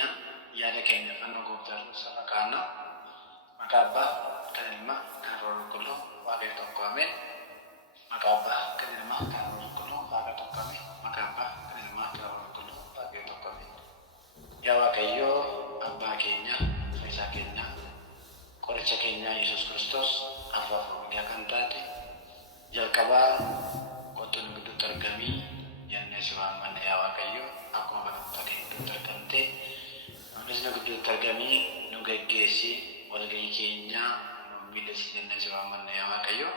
keenya yaada keenya fannoo gooftaa safa kaanna maqaa Abbaa kan Ilmaa kan Hafuura Qulqulluu Waaqayyo tokko ameen. Maqaa Abbaa kan Ilmaa kan Hafuura Qulqulluu Waaqayyo tokko ameen. Maqaa Abbaa kan Ilmaa kan Hafuura Qulqulluu Waaqayyo tokko ameen. Yaa Waaqayyo Abbaa keenya Fayyisaa keenya qoricha keenya Yesuus Kiristoos Abbaa Fayyaa kan taate jalqabaa qottuun gidduutti argamii jennee si waammanna yaa Waaqayyo akkuma kanatti gidduutti argamte nutis nu gidduutti argamii nu geggeessi walgahii keenya nu miidhagsi jennee si waammanna yaa Waaqayyo.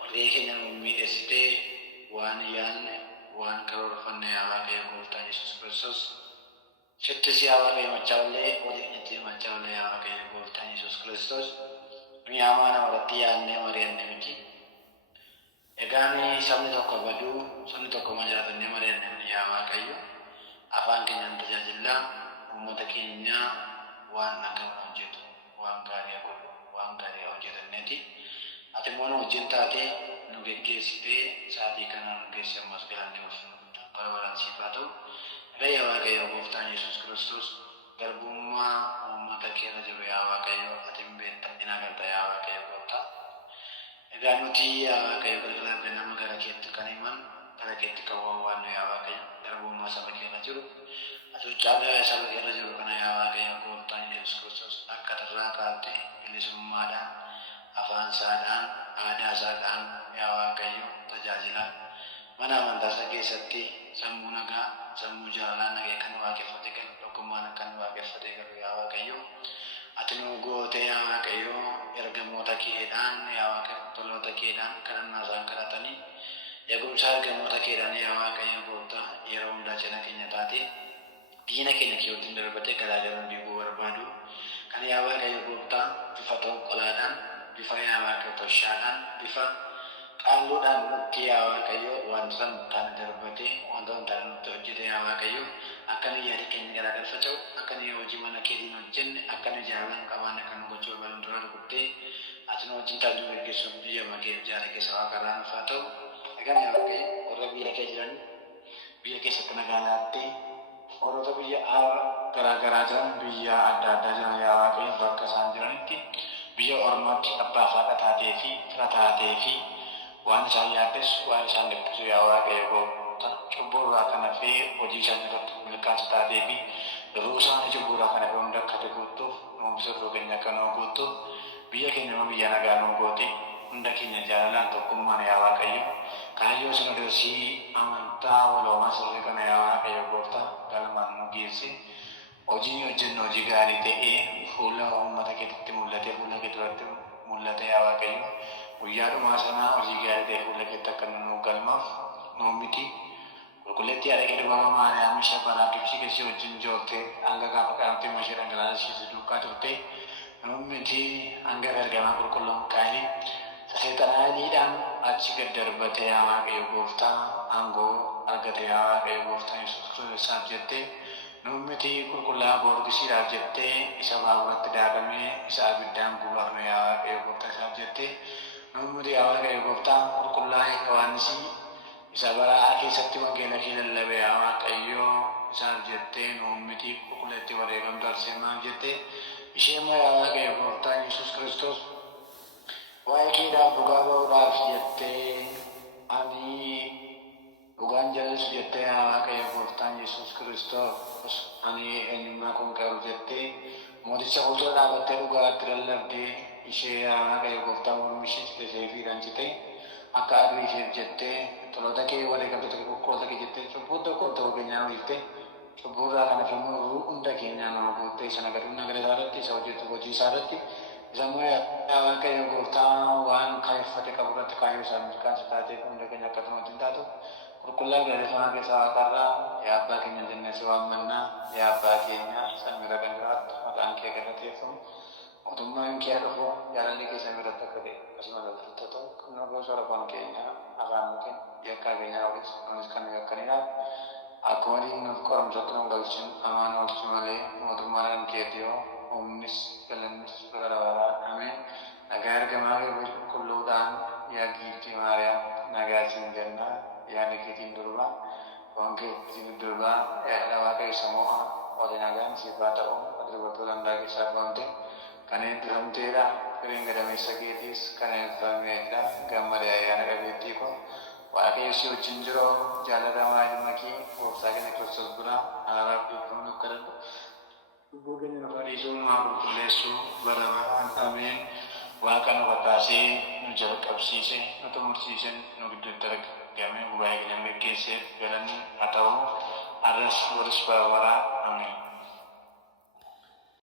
Walgahii keenya nu miidhagsitee waan yaadne waan karoorfanne yaa Waaqayyo gooftaan Yesuus Kiristoos sitti si yaa Waaqayyo machaalee waliin itti machaalee yaa Waaqayyo gooftaan Yesuus Kiristoos nu yaamaa namarratti yaadnee mari'anne miti. Egaan sabni tokko baduu sabni tokko majaatannee mari'anne yaa Waaqayyo afaan keenyaan tajaajillaa uummata keenya waan nagamaa hojjetu waan gaarii godhu waan gaarii hojjetanneeti. Ati immoo nu wajjin taatee nu geggeessitee sa'aatii kana nu geesse ammas galanni bara baraan siif haa ta'u. Egaa yaa Waaqayyo gooftaan Yesuus Kiristoos garbummaa uummata keenya jiru yaa Waaqayyo ati hin beekta hin agarta yaa Waaqayyo gooftaa. Egaa nuti yaa Waaqayyo galgala nama gara keetti kan himan gara keetti qabu waan yaa Waaqayyo garbummaa saba keenya jiru asuuccaa saba keenya jiru kana yaa Waaqayyo gooftaan Yesuus Kiristoos akka irraa kaa'atte bilisummaadhaan afaan isaadhaan aadaa isaadhaan yaa Waaqayyo tajaajila mana amantaa isaa keessatti sammuu nagaa sammuu jaalalaa nagee kan waaqeffate galu tokkummaan kan waaqeffate galu yaa Waaqayyo ati nu goote yaa Waaqayyo ergamoota keedhaan yaa Waaqayyo toloota keedhaan kadhannaa isaan kadhatanii eegumsa ergamoota keedhaan yaa Waaqayyo gooftaa yeroo hundaa cina keenya taate diina keenya keewwatiin darbatee garaagaraa diiguu barbaadu kan yaa Waaqayyo gooftaa bifa xonqolaadhaan bifa yaa Waaqayyo toshaadhaan bifa qaalluudhaan nutti yaa Waaqayyo wanta nutti darbatee wanta nutti hojjete yaa Waaqayyo akka nu yaada keenya garaagaraa faca'u akka nu hojii mana keetiin hojjenne akka nu jaalallaan qabaanne kan nu gochuu barbaadu dura rukuttee ati nu wajjin taatu gaggeessuuf biyya makee jaala keessa waaqarraa nuuf haa ta'u. Egaa yaa Waaqayyo warra biyya kee jiran biyya keessatti nagaa laattee warroota biyya garaagaraa jiran biyya adda addaa jiran yaa Waaqayyo bakka isaan jiranitti biyya ormaatti abbaa faaqa taatee fi fira taatee fi waan isaan yaaddes waan isaan dhiphisu yaa Waaqayyo gooftaa cubbuu irraa kan hafee hojii isaan irratti milkaa'ina taatee fi yeroo isaan cubbuu irraa kan hafee hunda akka guutuuf nuumsa yeroo keenya akka nuu guutuuf biyya keenya immoo biyya nagaa nuu goote hunda keenya jaalalaan tokkummaan yaa Waaqayyo kaayyoo sana dursii amantaa waloomaa sirrii kana yaa Waaqayyo gooftaa galmaan nu geesse hojii hojjennu hojii gaarii ta'ee fuula uummata keetitti mul'ate fuula kee duratti mul'ate yaa Waaqayyo guyyaa dhumaa sanaa hojii gaarii ta'e fuula keetti akka nu galmaaf nuu miti qulqulleetti yaada kee dubama maariyaam ishee baraa kibsi keessi wajjin joorte hanga gaafa qaamtee mashee dhangalaasisu duukaa turte nuu miti hanga ergamaa qulqulluun kaanii seexanaaniidhaan achi gad darbate yaa Waaqayyo gooftaa aangoo argate yaa Waaqayyo gooftaa Yesuus Kiristoosiif jettee nuu miti qulqullaa'aa boorgisiidhaaf jettee isa baaburatti daakame isa abiddaan gubaafame yaa Waaqayyo gooftaa isaaf jettee nuu miti yaa Waaqayyo gooftaa qulqullaa'ee Yohaannisii isa baraa keessatti wangeela kee lallabe yaa Waaqayyo isaaf jettee nuu miti qulqulleetti wareegamtu arseemaaf jettee ishee immoo yaa Waaqayyo gooftaa Yesuus Kiristoos waa'ee keedhaaf dhugaa ba'uudhaaf jettee ani dhugaan jallisu jettee yaa Waaqayyo gooftaan Yesuus Kiristoos ani eenyummaa kun qabu jettee mooticha fuuldura dhaabattee dhugaatti lallabdee ishee yaa Waaqayyo gooftaa mormi ishee citee fi dhancite akka aduu isheef jettee toloota kee wareegamtoota kee qulqulloota kee jettee cubbuu tokko ta'uu keenyaa dhiiftee cubbuu irraa kana filmuu hunda keenyaa nama goottee isa nagaduu nagada isaa irratti isa hojjetu hojii isaa irratti isa immoo yaa Waaqayyo gooftaa waan kaayeffate qabu irratti kaayyoo isaa milkaansa taateef hunda keenya akkasumatti hin taatu qulqullaa galateeffamaa keessaa waaqarraa yaa abbaa keenya jennee si waammannaa yaa abbaa keenya samii irra kan jiraattu maqaan kee galateeffamu mootummaan kee dhufu jaalalli kee samii irratti akka ta'e akkasuma lafatti ta'u kan nu gosa afaan keenya afaan nutiin yakkaa keenya olis nunis kan yakkanidha akkuma nuuf qoramsatti nu galchin amaan oolchu malee mootummaan keeti yoo humnis galannis bara baraa ameen nagaa ergamaa kee qulqulluudhaan yaa giiftii maariyaam nagaa siin jennaa yaada keetiin durbaa waan keetiin durbaa yaada Waaqayyo samo'a nagaan siifaa ta'u ati dubartoota hundaa keessaa qabamte kan eebbifamteedha. Firiin gadameessa keetiis kan eebbifameedha. Gammada ayyaana qabeettii koo Waaqayyo si wajjin jiru jaalatamaa ilma kee gooftaa keenya Kiristoos bira araaraaf dhiifama nuuf kadhadhu. Lubbuu keenya nuuf dhiisuu nu haa qulqulleessu bara baraan ameen. Waaqa nu kakaasee nu jalqabsiise nu xumursiise nu gidduutti argame waa'ee keenya geggeessee galanni haa ta'u. Arras boris bara baraa ameen.